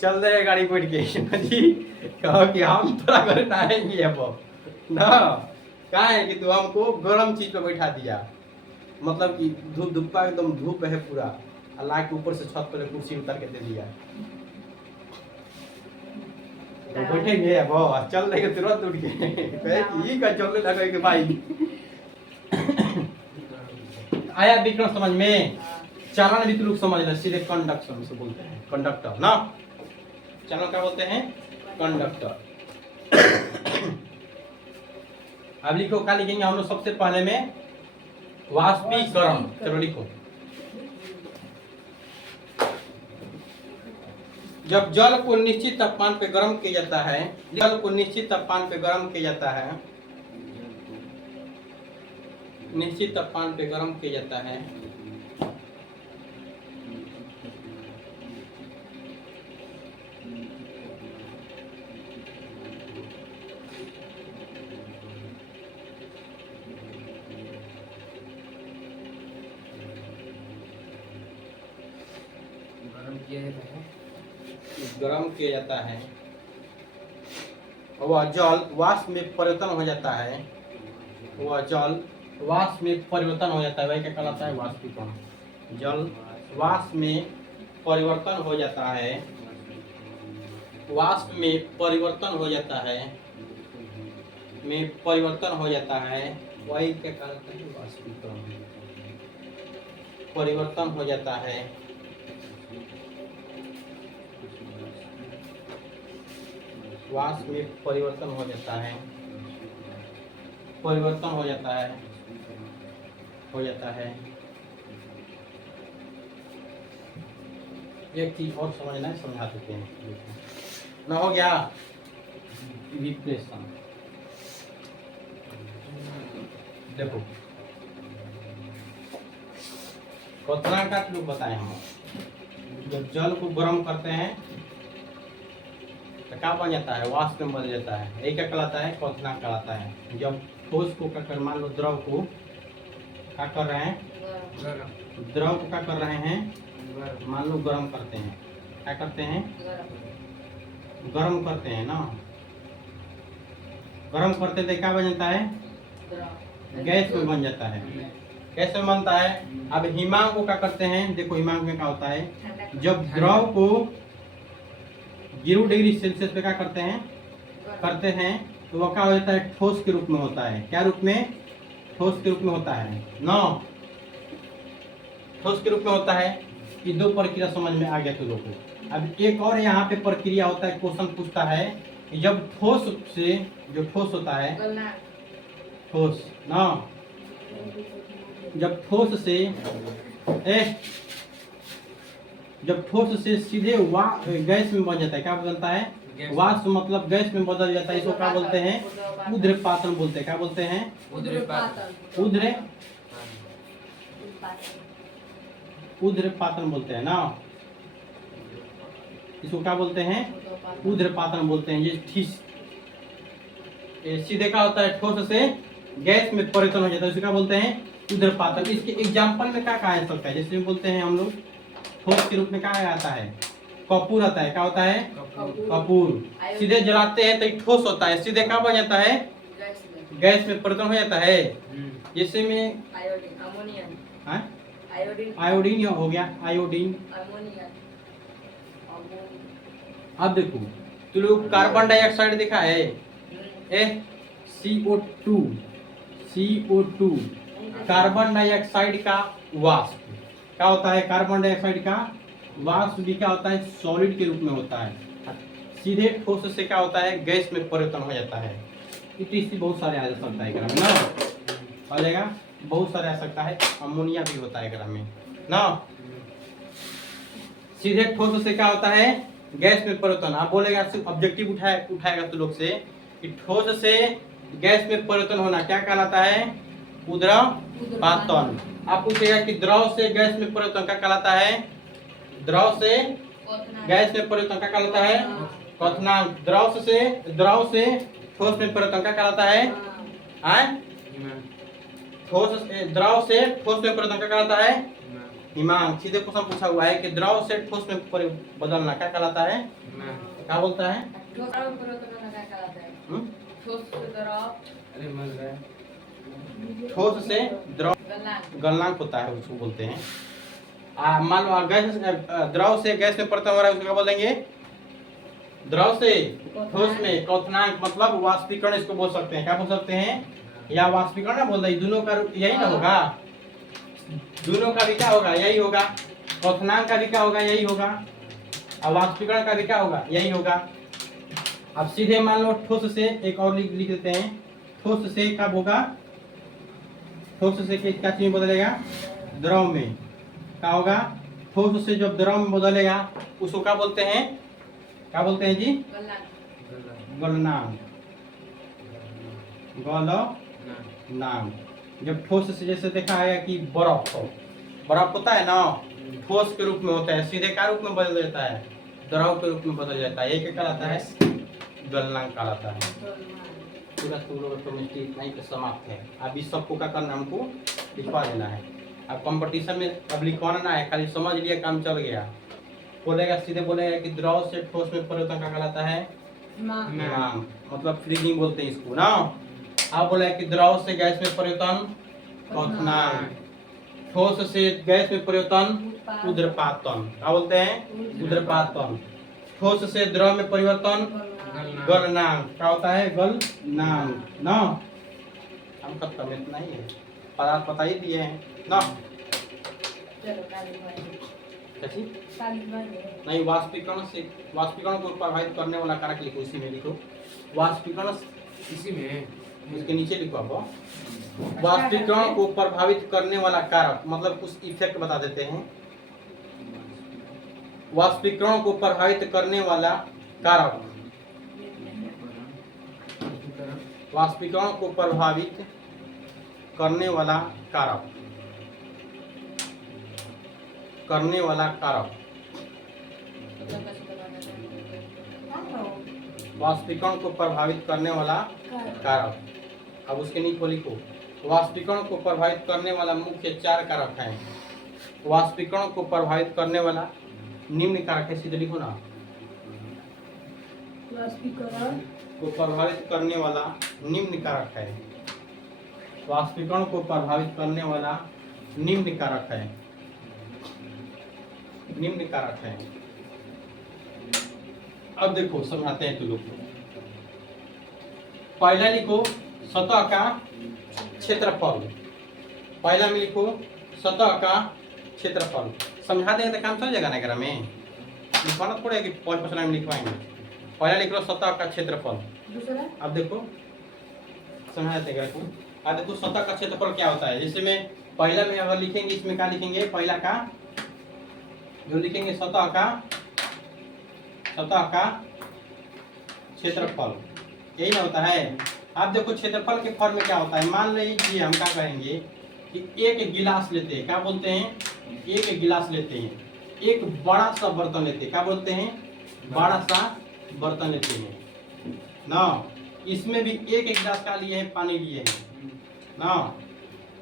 चल रहे गाड़ी बैठ के जी, कहो कि हम थोड़ा घर ना आएंगे अब ना, कहा है कि तू हमको गर्म चीज पे बैठा दिया, मतलब कि धूप, धूपा एकदम धूप है पूरा, अल्लाह के ऊपर से छत पर कुर्सी उतार के दे दिया, तो बैठेंगे अब, चल रहे तुरंत उठ के ये का चलने लगे कि भाई आया विक्रम समझ में। चालन भी तो लोग समझ रहे, सीधे कंडक्शन से बोलते हैं, कंडक्टर ना, चालन क्या बोलते हैं, कंडक्टर। अब लिखो, क्या लिखेंगे हम लोग सबसे पहले में, वाष्पीकरण। चलो लिखो, जब जल को निश्चित तापमान पे गर्म किया जाता है, जल को निश्चित तापमान पे गर्म किया जाता है, निश्चित तापमान पे गर्म किया जाता है, गर्म किया जाता है, वह जल वाष्प में परिवर्तन हो जाता है, वह जल वाष्प में परिवर्तन हो जाता है, वही क्या कहलाता है, वाष्पीकरण। जल वाष्प में परिवर्तन हो जाता है, वाष्प में परिवर्तन हो जाता है, में परिवर्तन हो जाता है, वही क्या कहलाता है, वाष्पीकरण। परिवर्तन हो जाता है, वाष्प में परिवर्तन हो जाता है, परिवर्तन हो जाता है, हो जाता है, एक चीज और समझना है, समझा देते हैं ना। हो गया रिप्लेशन। देखो क्वथनांक का लोग बताए हम, जब जल को गर्म करते हैं तो क्या बन जाता है, वाष्प में बदल जाता है। यही क्या कहलाता है, क्वथनांक कहलाता है। जब ठोस को क्या कर, मान लो द्रव को क्या कर रहे हैं, द्रव को क्या कर रहे हैं, मान लो गर्म करते हैं, क्या करते हैं, गर्म करते हैं ना। गर्म करते तो क्या बन जाता है, गैस में बन जाता है। कैसे बनता है, अब हिमांक को क्या करते हैं, देखो हिमांक में क्या होता है, जब द्रव को 0 डिग्री सेल्सियस पे क्या करते हैं तो वह क्या हो जाता है, ठोस के रूप में होता है। क्या रूप में, ठोस के रूप में होता है ना, ठोस के रूप में होता है। ये दो प्रक्रिया समझ में आ गया तुम लोग को। अब एक और यहाँ पे प्रक्रिया होता है, क्वेश्चन पूछता है कि जब ठोस से, जो ठोस होता है, ठोस ना, जब ठोस से जब ठोस से सीधे गैस में बन जाता है, क्या बदलता है, वाष्प मतलब गैस में बदल जाता है। इसको क्या बोलते हैं, ऊध्र्वपातन बोलते हैं। क्या बोलते हैं, ऊध्र्वपातन बोलते हैं ना। इसको क्या बोलते हैं, ऊध्र्वपातन बोलते हैं। ये सीधे क्या होता है, ठोस से गैस में परिवर्तन हो जाता है, इसको क्या बोलते हैं, ऊध्र्वपातन। इसके एग्जाम्पल में क्या कहा जा सकता है, जैसे बोलते हैं हम लोग ठोस के रूप में क्या आता है, कपूर आता है। क्या होता है, कपूर। सीधे जलाते हैं तो ठोस होता है, सीधे क्या बन जाता है, गैस में परिवर्तन हो जाता है। जैसे में आयोडीन हो गया, आयोडीन। अब देखो तो लोग कार्बन डाइऑक्साइड देखा है, CO2 कार्बन डाइऑक्साइड का वाष्प क्या होता है, कार्बन डाइऑक्साइड का वाष्प भी क्या होता है, सॉलिड के रूप में होता है। सीधे ठोस से क्या होता है, गैस में परिवर्तन हो जाता है। इसी बहुत सारे आ सकता है ग्राम ना, आ जाएगा, बहुत सारे आ सकता है। अमोनिया भी होता है ग्राम में ना। सीधे ठोस से क्या होता है, गैस में परिवर्तन। आप बोलेगा ऑब्जेक्टिव उठाएगा तो लोग से कि ठोस से गैस में परिवर्तन होना क्या कहलाता है, ऊध्र्वपातन। आप पूछेगा कि द्रव से गैस में परिवर्तन क्या कहलाता है, द्रव से गैस में परिवर्तन क्या कहलाता है, क्वथनांक। द्रव से ठोस में परिवर्तन क्या कहलाता है, ठोस द्रव से ठोस में परिवर्तन क्या कहलाता है, हिमांक। सीधे क्वेश्चन पूछा हुआ है कि द्रव से ठोस में बदलना क्या कहलाता है, क्या बोलता है, ठोस से द्रव गलनांक होता है, उसको बोलते हैं। मान लो गैस, द्रव से गैस में परिवर्तन हो रहा है, उसको क्या बोलेंगे, द्रव से ठोस में क्वथनांक मतलब वाष्पीकरण, इसको बोल सकते हैं। क्या बोल सकते हैं, या वाष्पीकरण ना बोल रहे, दोनों का यही ना होगा, दोनों का भी क्या होगा, यही होगा। क्वथनांक का भी क्या होगा, यही होगा, और वाष्पीकरण का भी क्या होगा, यही होगा। अब सीधे मान लो ठोस से एक और लिख देते हैं, ठोस से कब होगा, ठोस से क्या चीज बदलेगा, द्रव में क्या होगा, ठोस से जब द्रव में बदलेगा उसको क्या बोलते हैं, क्या बोलते हैं जी, गलनांक। गलनांक। जब ठोस से, जैसे देखा है कि बर्फ होता है ना, ठोस के रूप में होता है, सीधे क्या रूप में बदल जाता है, द्रव के रूप में बदल जाता है। ये क्या कहलाता है, गलनांक कहलाता है। पूरा तुम लोग केमिस्ट्री नहीं पे समाप्त है। अब इस सबको क्या करना, हमको लिखवा देना है। अब कंपटीशन में अब लिखवाना ना है, खाली समझ लिया, काम चल गया। बोलेगा सीधे बोलेगा कि द्रव से ठोस में परिवर्तन क्या कहलाता है, हिमांक, मतलब फ्रीजिंग बोलते हैं इसको ना। आप बोलेगा कि द्रव से गैस में परिवर्तन क्वथनांक, ठोस से गैस में परिवर्तन ऊध्र्वपातन। क्या बोलते हैं, ऊध्र्वपातन। ठोस से द्रव में परिवर्तन गलनांक। क्या होता है, गलनांक ना। हम कब तक इतना ही है, पदार्थ बता ही दिए हैं ना। नहीं, वाष्पीकरण को प्रभावित करने वाला कारक लिखो, इसी में लिखो वाष्पीकरण, इसी में इसके नीचे लिखो आप। वाष्पीकरण को प्रभावित करने वाला कारक मतलब कुछ इफेक्ट बता देते हैं। वाष्पीकरण को प्रभावित करने वाला कारक। वाष्पीकरण को प्रभावित करने वाला कारक। करने वाला कारक। वाष्पीकरण को प्रभावित करने वाला कारक। अब उसके नीचे लिखो, वाष्पीकरण को प्रभावित करने वाला मुख्य 4 कारक हैं। वाष्पीकरण को प्रभावित करने वाला निम्न कारक है, सीधे लिखो ना। वाष्पीकरण को प्रभावित करने वाला निम्न कारक है। वाष्पीकरण को प्रभावित करने वाला निम्न कारक है। निम्न कारक है। अब देखो समझाते हैं तो लोग को। पहला लिखो सतह का क्षेत्रफल। पहला में लिखो सतह का क्षेत्रफल। समझा देंगे तो काम चल जाएगा ना एकरा में। लिखवाना थोड़ा है कि 5% में लिखवाएंगे। पहला लिख लो सतह का क्षेत्रफल। दूसरा अब देखो समझा देते हैं को। अब देखो सतह का क्षेत्रफल क्या होता है। जैसे में पहला में अगर लिखेंगे, इसमें क्या लिखेंगे, पहला का जो लिखेंगे सतह का क्षेत्रफल, यही ना होता है। आप देखो क्षेत्रफल के फॉर्म में क्या होता है। मान लीजिए हम क्या करेंगे कि एक गिलास लेते हैं, क्या बोलते हैं, एक गिलास लेते हैं, एक बड़ा सा बर्तन लेते हैं, क्या बोलते हैं, बड़ा सा बर्तन लेते हैं ना। इसमें भी एक गिलास का लिए हैं, पानी लिए हैं ना।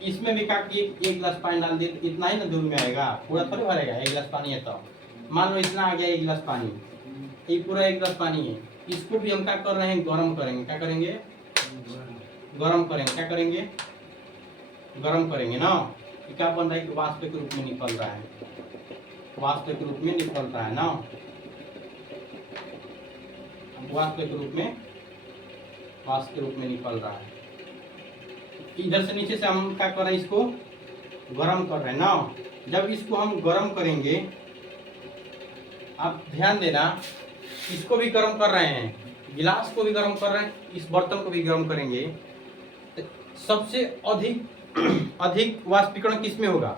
इसमें भी क्या किए, एक गिलास पानी डाल दिए, इतना ही ना दूर में आएगा, पूरा थोड़ी भरेगा। एक गिलास पानी है तो मान लो इतना आ गया, एक गिलास पानी, ये पूरा एक गिलास पानी है। इसको भी हम क्या कर रहे हैं, गर्म करेंगे। क्या करेंगे, गर्म करेंगे। क्या करेंगे, गर्म करेंगे ना। क्या बन रहा है कि वाष्प के रूप में निकल रहा है, वाष्प के रूप में निकल रहा है ना। वाष्प के रूप में, वाष्प के रूप में निकल रहा है। इधर से नीचे से हम क्या कर रहे हैं, इसको गर्म कर रहे हैं ना। जब इसको हम गर्म करेंगे, आप ध्यान देना, इसको भी गर्म कर रहे हैं, गिलास को भी गर्म कर रहे हैं, इस बर्तन को भी गर्म करेंगे। तो सबसे अधिक वाष्पीकरण किसमें होगा,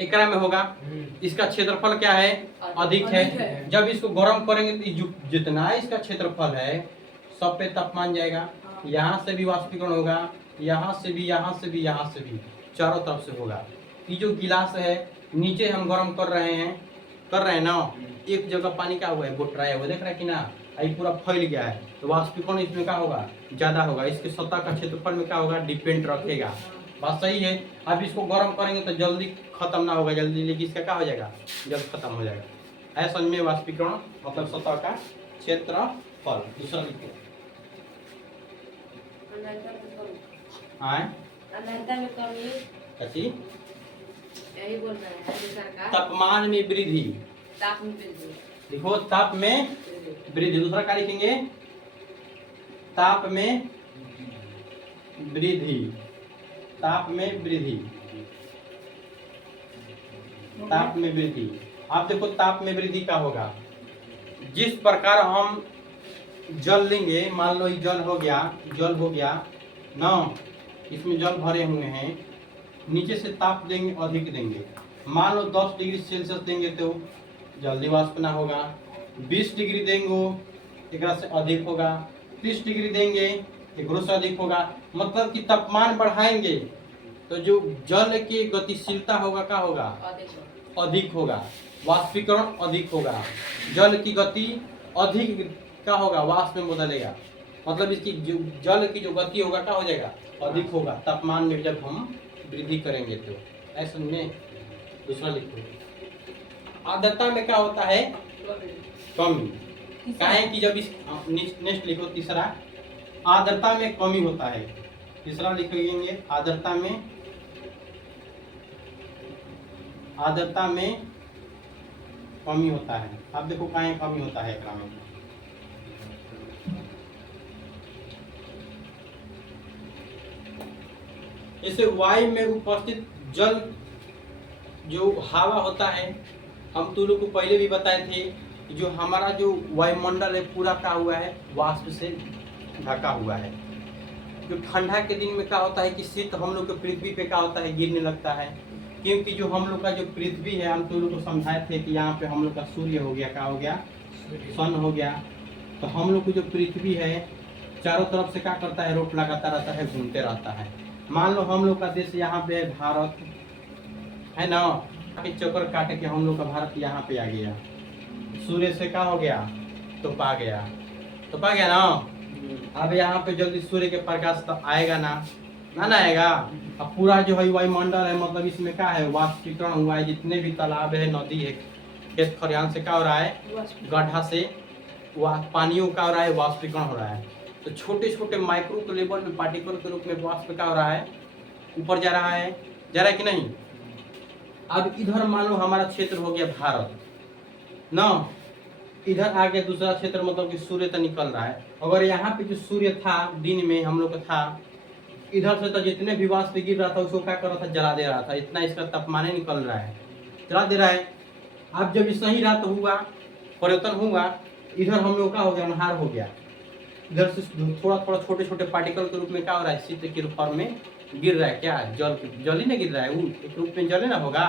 एकरा में होगा। इसका क्षेत्रफल क्या है, अधिक है। जब इसको गर्म करेंगे तो जितना इसका क्षेत्रफल है सब पे तापमान जाएगा। यहाँ से भी वाष्पीकरण होगा, यहाँ से भी, यहाँ से भी, यहाँ से भी, चारों तरफ से होगा। ये जो गिलास है नीचे हम गर्म कर रहे हैं ना, एक जगह पानी क्या हुआ है, बोट रहा है, वो देख रहा है कि ना, ये पूरा फैल गया है। तो वाष्पीकरण इसमें क्या होगा, ज्यादा होगा। इसके सतह का क्षेत्रफल में क्या होगा, डिपेंड रखेगा। बात सही है। अब इसको गर्म करेंगे तो जल्दी खत्म ना होगा, जल्दी, लेकिन इसका क्या हो जाएगा, जल्द खत्म हो जाएगा। ऐसा में वाष्पीकरण मतलब सतह का क्षेत्रफल। दूसरा लिखो, यही बोल रहे हैं सरकार। तापमान में वृद्धि। ताप में वृद्धि। देखो ताप में वृद्धि। दूसरा क्या लिखेंगे, ताप में वृद्धि। ताप में वृद्धि। ताप में वृद्धि। आप देखो ताप में वृद्धि क्या होगा, जिस प्रकार हम जल लेंगे, मान लो ये जल हो गया ना, इसमें जल भरे हुए हैं, नीचे से ताप देंगे, अधिक देंगे। मान लो 10 डिग्री सेल्सियस देंगे तो जल्दी वाष्प ना होगा। 20 डिग्री देंगे एक से अधिक होगा। 30 डिग्री देंगे एक से अधिक होगा। मतलब कि तापमान बढ़ाएंगे तो जो जल की गतिशीलता होगा क्या होगा, अधिक होगा। वाष्पीकरण अधिक होगा। जल की गति अधिक क्या होगा, वाष्प में बदलेगा। मतलब इसकी जो जल की जो गति होगा क्या हो जाएगा, अधिक होगा। तापमान में जब हम वृद्धि करेंगे तो ऐसा में। दूसरा लिखो, आर्द्रता में क्या होता है, कमी। क्या है कि जब इस नेक्स्ट लिखो, तीसरा आर्द्रता में कमी होता है। तीसरा लिखेंगे आर्द्रता में कमी होता है। अब देखो कहाँ कमी होता है एकरा में। जैसे वायु में उपस्थित जल जो हवा होता है, हम तुम लोग को पहले भी बताए थे, जो हमारा जो वायुमंडल है पूरा क्या हुआ है, वाष्प से ढका हुआ है। जो ठंडा के दिन में क्या होता है कि शीत हम लोग के पृथ्वी पे क्या होता है, गिरने लगता है। क्योंकि जो हम लोग का जो पृथ्वी है, हम तो लोग को समझाए थे कि यहाँ पे हम लोग का सूर्य हो गया, क्या हो गया, सन हो गया। तो हम लोग को जो पृथ्वी है चारों तरफ से क्या करता है, रोट लगाता रहता है, घूमते रहता है। मान लो हम लोग का देश यहाँ पे है भारत, है ना, कि चक्कर काटे के हम लोग का भारत यहाँ पे आ गया, सूर्य से क्या हो गया, तो पा गया, तो पा गया ना। अब यहाँ पे जल्दी सूर्य के प्रकाश तो आएगा ना, ना आएगा। अब पूरा जो है वायुमंडल है, मतलब इसमें क्या है, वाष्पीकरण हुआ है। जितने भी तालाब है, नदी है, खेत खलिहान से क्या हो रहा है, गड्ढा से पानियों का हो रहा है, वाष्पीकरण हो रहा है। तो छोटे छोटे माइक्रो के लेवल में पार्टिकल के रूप में वाष्प क्या हो रहा है, ऊपर जा रहा है, जा रहा है कि नहीं। अब इधर मान लो हमारा क्षेत्र हो गया भारत ना, इधर आगे दूसरा क्षेत्र मतलब कि सूर्य तो निकल रहा है। अगर यहाँ पे जो सूर्य था दिन में हम लोग का था, इधर से तो जितने भी वाष्प गिर रहा था उसको क्या कर रहा था, जला दे रहा था। इतना इसका तापमान निकल रहा है, जला दे रहा है। अब जब सही रात हुआ, परिवर्तन हुआ, इधर हम लोग का हो गया, अन्हार हो गया। इधर से थोड़ा थोड़ा छोटे छोटे पार्टिकल के रूप में क्या हो रहा है, शीत के फॉर्म में गिर रहा है। क्या जल ही नहीं गिर रहा है, वो एक रूप में जले ना होगा।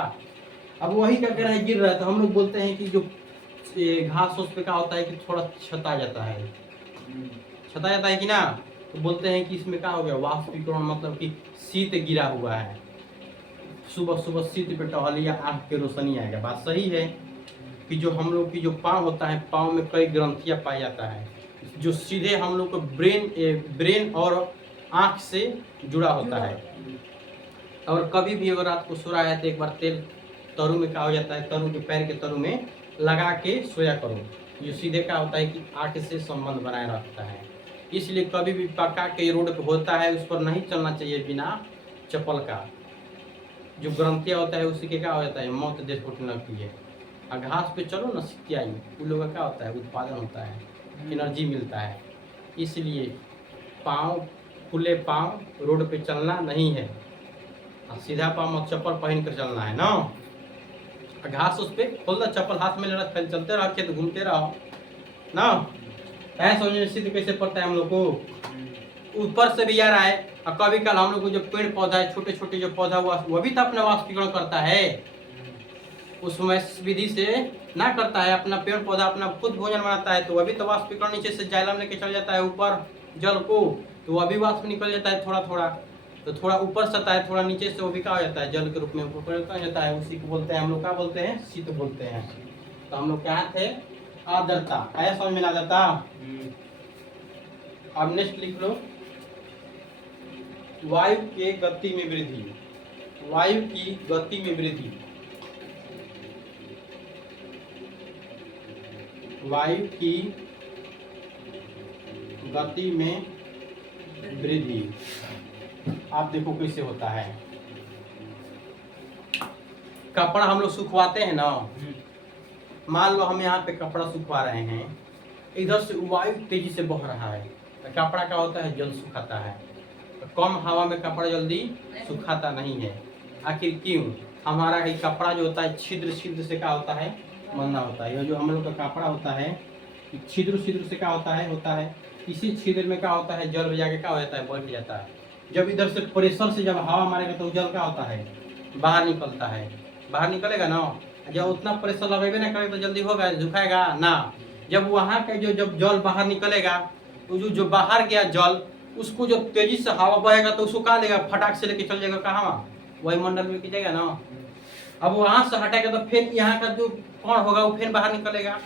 अब वही क्या कर रहा है, गिर रहा है। तो हम लोग बोलते हैं कि जो घास उस पे क्या होता है कि थोड़ा छता जाता है, छता जाता है कि ना। तो बोलते हैं कि इसमें क्या हो गया, वाष्पीकरण, मतलब कि शीत गिरा हुआ है। सुबह सुबह शीत पे टहलिया, आँख के रोशनी आएगा। बात सही है कि जो हम लोग की जो पाँव होता है, पाँव में कई ग्रंथियाँ पाया जाता है, जो सीधे हम लोग को ब्रेन और आँख से जुड़ा होता है। और कभी भी अगर रात को सो रहा है तो एक बार तेल तरु में क्या हो जाता है, तरु के पैर के तरु में लगा के सोया करो। जो सीधे क्या होता है कि आँख से संबंध बनाए रखता है। इसलिए कभी भी पक्का के रोड पे होता है उस पर नहीं चलना चाहिए बिना चप्पल का। जो ग्रंथियाँ होता है उसी के क्या हो जाता है, मौत देश उठने लगती है। और घास पे चलो ना, सिंचाई उन लोगों का क्या होता है, उत्पादन होता है, एनर्जी मिलता है। इसलिए पाँव खुले पाँव रोड पे चलना नहीं है, सीधा पाँव मत, चप्पल पहन कर चलना है ना। घास उस पे खोल दो, चप्पल हाथ में ले रहा, चलते रहो, खेत घूमते रहो ना। ऐसा समझ सिद्ध कैसे पड़ता है हम लोग को, ऊपर से भी आ रहा है। और कभी कल हम लोग को जो पेड़ पौधा है, छोटे छोटे जो पौधा हुआ, वो भी तो अपना वाष्पीकरण करता है। उस विधि से ना करता है, अपना पेड़ पौधा अपना खुद भोजन बनाता है, तो वह भी तो वाष्पीकरण नीचे से जाइलम लेके चल जाता है ऊपर जल को, तो वह भी वाष्प निकल जाता है थोड़ा थोड़ा। तो थोड़ा ऊपर सता है, थोड़ा नीचे से वो भी क्या हो जाता है, जल के रूप में ऊपर परिवर्तन हो जाता है। उसी को बोलते हैं हम लोग, क्या बोलते हैं, शीत बोलते हैं। तो हम लोग क्या थे, आर्द्रता। आया समझ में, आर्द्रता। अब नेक्स्ट लिख लो, वायु के गति में वृद्धि, वायु की गति में वृद्धि, वायु की गति में वृद्धि। आप देखो कैसे होता है। कपड़ा हम लोग सुखवाते हैं ना, मान लो हम यहाँ पे कपड़ा सुखवा रहे हैं, इधर से वायु तेजी से बह रहा है, तो कपड़ा क्या होता है, जल्द सुखाता है। कम हवा में कपड़ा जल्दी सुखाता नहीं है। आखिर क्यों, हमारा ये कपड़ा जो होता है छिद्र छिद्र से क्या होता है, बनना होता है। यह जो हम लोग का कपड़ा होता है छिद्र छिद्र से क्या होता है इसी छिद्र में क्या होता है, जल जाके क्या हो जाता है, बढ़ जाता है। जब इधर से प्रेशर से जब हवा मारेगा तो जल क्या होता है, बाहर निकलता है, बाहर निकलेगा ना। जब उतना प्रेशर लगेगा ना करेगा तो जल्दी होगा, झुकाएगा ना। जब वहाँ का जब जल बाहर निकलेगा, तो जो बाहर गया जल, उसको जब तेजी से हवा बहेगा तो उसको कहाँ लेगा, फटाक से लेके चल जाएगा, कहाँ, वायुमंडल में लेके जाएगा ना। अब वहाँ से हटेगा तो फिर यहाँ का जो कण होगा वो फिर बाहर निकलेगा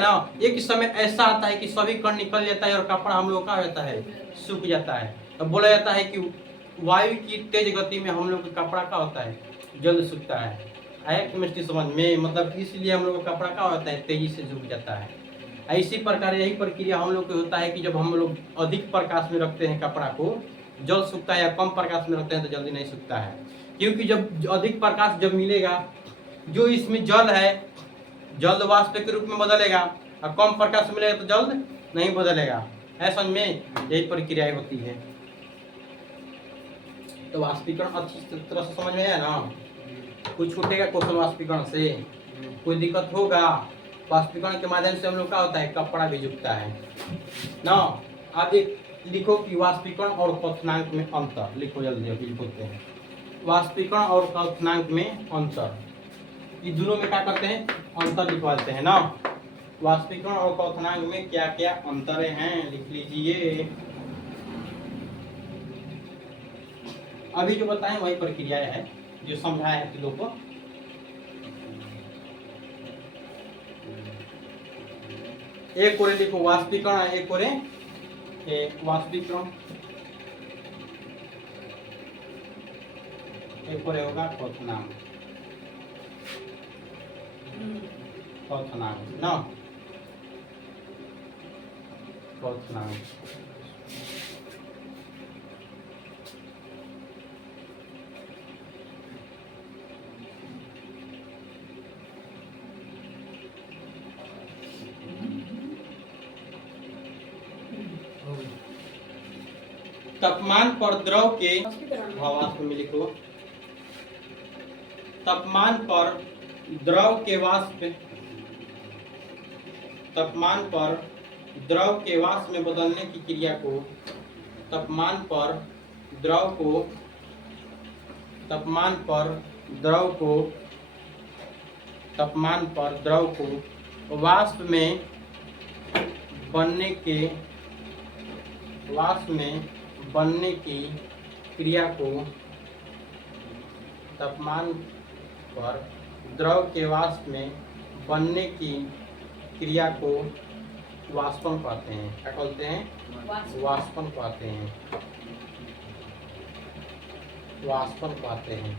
ना। एक समय ऐसा आता है कि सभी कण निकल जाता है और कपड़ा हम लोग का हो जाता है, सूख जाता है। तो बोला जाता है कि वायु की तेज गति में हम लोग का कपड़ा का होता है, जल्द सूखता है। आया केमिस्ट्री समझ में, मतलब इसलिए हम लोग का कपड़ा का होता है, तेजी से सूख जाता है। इसी प्रकार यही प्रक्रिया हम लोग को होता है कि जब हम लोग अधिक प्रकाश में रखते हैं कपड़ा को, जल्द सूखता है, या कम प्रकाश में रखते हैं तो जल्दी नहीं सूखता है। क्योंकि जब अधिक प्रकाश जब मिलेगा, जो इसमें जल है जल्द वाष्प के रूप में बदलेगा, और कम प्रकाश मिलेगा तो जल्द नहीं बदलेगा। ऐसा में यही प्रक्रिया होती है। तो वाष्पीकरण अच्छी तरह से समझ में आया ना। कोई छूटेगा क्वेश्चन वाष्पीकरण से, कोई दिक्कत होगा, वाष्पीकरण के माध्यम से हम लोग का होता है, कपड़ा भी झुकता है ना। आप एक लिखो कि वाष्पीकरण और क्वथनांक में अंतर लिखो, जल्दी अभी लिखते हैं। वाष्पीकरण और क्वथनांक में अंतर, ये दोनों में क्या करते हैं, अंतर लिखवा देते हैं ना। वाष्पीकरण और क्वथनांक में क्या क्या अंतर हैं लिख लीजिए। अभी जो बताएं वही प्रक्रियाएं है जो समझाए हैं लोगों को। एक कोरे लिखो वाष्पीकरण, एक कोरे वाष्पीकरण, एक कोरे होगा क्वथनांक, क्वथनांक ना, क्वथनांक। तापमान पर द्रव के वाष्प में लिखो, तापमान पर द्रव के वाष्प, तापमान पर द्रव के वाष्प में बदलने की क्रिया को, तापमान पर द्रव को, तापमान पर द्रव को, तापमान पर द्रव को वाष्प में बनने के, वाष्प में बनने की क्रिया को, तापमान पर द्रव के वाष्प में बनने की क्रिया को वाष्पन कहते हैं। क्या कहते हैं, वाष्पन कहते हैं, वाष्पन कहते हैं।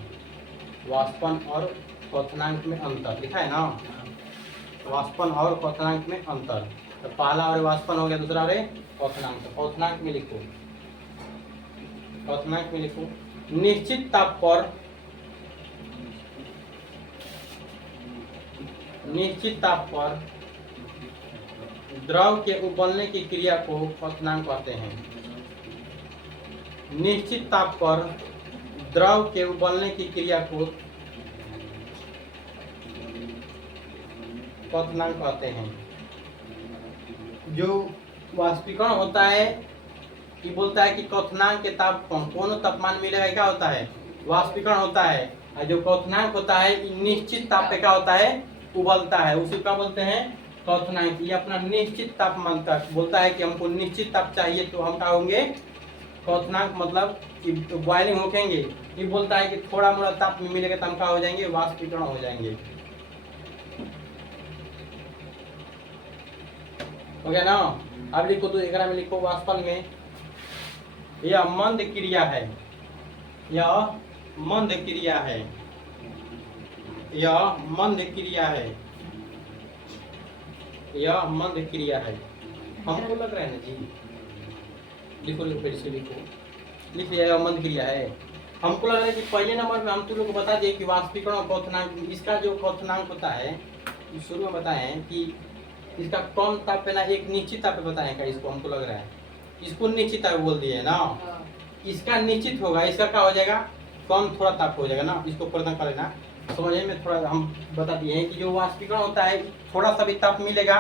वाष्पन और क्वथनांक में अंतर लिखा है ना, वाष्पन और क्वथनांक में अंतर। तो पहला और वाष्पन हो गया, दूसरा और क्वथनांक। क्वथनांक में लिखो, क्वथनांक में लिखो, निश्चित ताप पर, निश्चित ताप पर द्रव के उबलने की क्रिया को क्वथनांक कहते हैं। निश्चित ताप पर द्रव के उबलने की क्रिया को क्वथनांक कहते हैं। जो वाष्पीकरण होता है ये बोलता है कि क्वथनांक के ताप कौन तापमान मिलेगा, क्या होता है, वाष्पीकरण होता है। और जो क्वथनांक होता है निश्चित ताप पे क्या होता है, उबलता है, उसी क्या बोलते हैं, क्वथनांक। ये अपना निश्चित तापमान तक बोलता है कि हमको निश्चित ताप चाहिए तो हम क्या होंगे, क्वथनांक मतलब बॉइलिंग होंगे। ये बोलता है कि थोड़ा मोड़ा ताप में मिलेगा तो हम क्या हो जाएंगे, वाष्पीकरण हो जाएंगे। हो गया ना। अब लिखो तो एक में लिखो, वाष्पन में यह मंद क्रिया है, यह मंद क्रिया है, यह मंद क्रिया है, यह मंद क्रिया है। हमको लग रहा है ना जी, लिखो लिखो फिर से लिखो, लिख लिया, यह मंद क्रिया है। हमको लग रहा है कि पहले नंबर में हम तुम लोग को बता दिए कि वाष्पीकरण और क्वथनांक, इसका जो क्वथनांक होता है शुरू में बताएं कि इसका कम ताप पे ना एक निश्चित ताप पे बताएं क्या, इसको हमको लग रहा है इसको निश्चित ताप बोल दिए ना। इसका निश्चित होगा, इसका क्या हो जाएगा, कम थोड़ा ताप हो जाएगा ना। इसको प्रदान कर लेना, समझने में थोड़ा हम बता दिए हैं कि जो वाष्पीकरण होता है थोड़ा सा भी ताप मिलेगा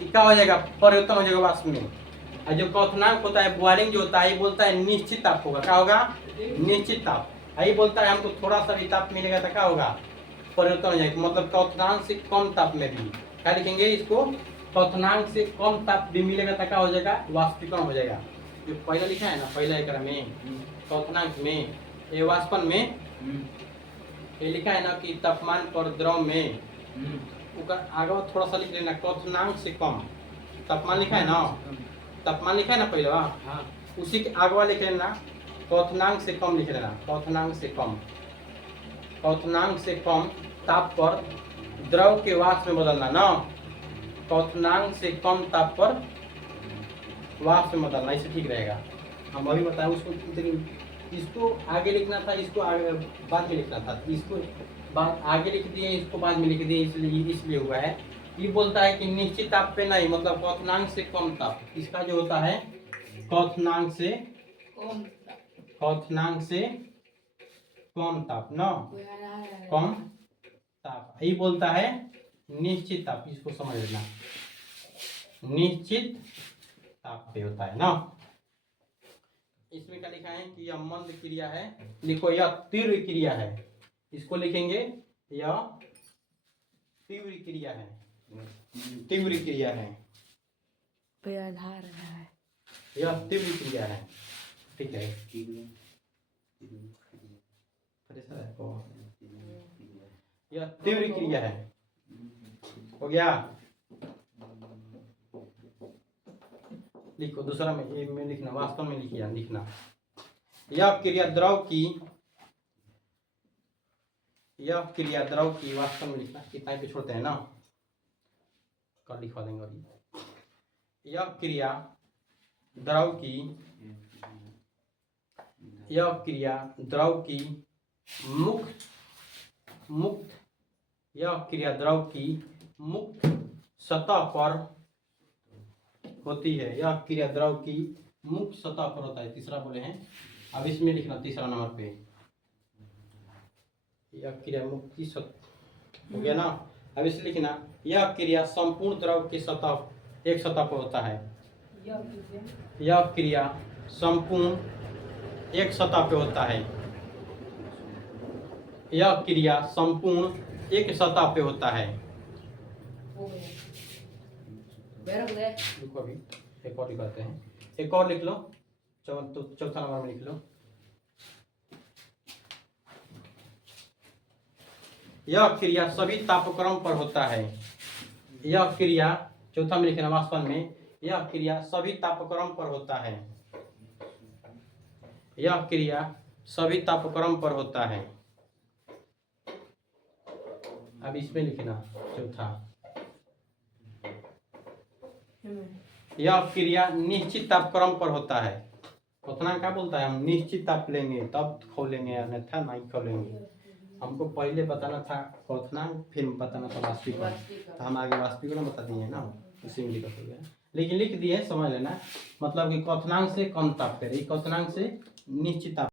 क्या हो जाएगा, परिवर्तन हो जाएगा वाष्प में। और जो क्वथनांक होता है, बॉइलिंग जो होता है, ये बोलता है निश्चित ताप होगा, क्या होगा, निश्चित ताप। यही बोलता है हमको थोड़ा सा भी ताप मिलेगा तो क्या होगा, परिवर्तन हो जाएगा। मतलब क्वथनांक से कम ताप में भी क्या लिखेंगे इसको, क्वथनांक से कम ताप भी मिलेगा तो क्या हो जाएगा, वाष्पीकरण हो जाएगा। जो पहला लिखा है ना, पहला एक में क्वथनांक में, ये वाष्पन में ये लिखा है ना कि तापमान पर द्रव में, आगे थोड़ा सा लिख लेना, क्वथनांक से कम तापमान लिखा है ना, तापमान लिखा है ना पहले, हाँ उसी के आगे लिख लेना, क्वथनांक से कम लिख लेना, क्वथनांक से कम, क्वथनांक से कम ताप पर द्रव के वाष्प में बदलना ना, क्वथनांक से कम ताप पर वाष्प में बदलना, इससे ठीक रहेगा। हम अभी बताएं उसको, इसको आगे लिखना था, इसको आगे बाद में लिखना था, इसको बाद आगे लिख दिए, इसको बाद में लिख दिए, इसलिए हुआ है। ये बोलता है कि निश्चित ताप पे नहीं, मतलब क्वथनांक से कम ताप, इसका जो होता है क्वथनांक से, क्वथनांक से कम ताप ना, कम ताप, ये बोलता है निश्चित ताप। इसको समझ लेना, निश्चित ताप पे होता है ना। इसमें क्या लिखा है कि यह मंद क्रिया है, लिखो यह तीव्र क्रिया है, इसको लिखेंगे यह तीव्र क्रिया है, तीव्र क्रिया है, पे आधार है, यह तीव्र क्रिया है। ठीक है, यह तीव्र क्रिया है। हो गया, लिखो दूसरा में, ये में लिखना, वास्तव में लिखिए, लिखना यह क्रिया द्रव की, यह क्रिया द्रव की, वास्तव में लिखना, कितना पे छोड़ते हैं ना, कल लिखवा देंगे। और यह क्रिया द्रव की, यह क्रिया द्रव की मुक्त, यह क्रिया द्रव की मुक्त सतह पर होती है, यह क्रिया द्रव की मुक्त सतह पर होता है। तीसरा बोले हैं, अब इसमें लिखना तीसरा नंबर पे, यह क्रिया मुक्त की सतह हो गया ना। अब इसे लिखना, यह क्रिया संपूर्ण द्रव की सतह, एक सतह पर होता है, यह क्रिया संपूर्ण एक सतह पे होता है, यह क्रिया संपूर्ण एक सतह पे होता है। लिखो, अभी एक और लिखते हैं, एक और लिख लो, चौथा नंबर में लिख लो, यह क्रिया सभी तापक्रम पर होता है, यह क्रिया, चौथा में लिखना, वास्तव में यह क्रिया सभी तापक्रम पर होता है, यह क्रिया सभी तापक्रम पर होता है। अब इसमें लिखना चौथा, यह क्रिया निश्चित तापक्रम पर होता है। उतना क्या बोलता है, हम निश्चित ताप लेंगे तब खोलेंगे, अन्यथा नहीं खोलेंगे। हमको पहले बताना था क्वथनांक, फिर बताना था वाष्पीकरण, तो हम आगे वाष्पीकरण बता दिए ना, उसी में लिखा हो गया, लेकिन लिख दिए, समझ लेना, मतलब कि क्वथनांक से कम ताप पे, क्वथनांक से निश्चित ताप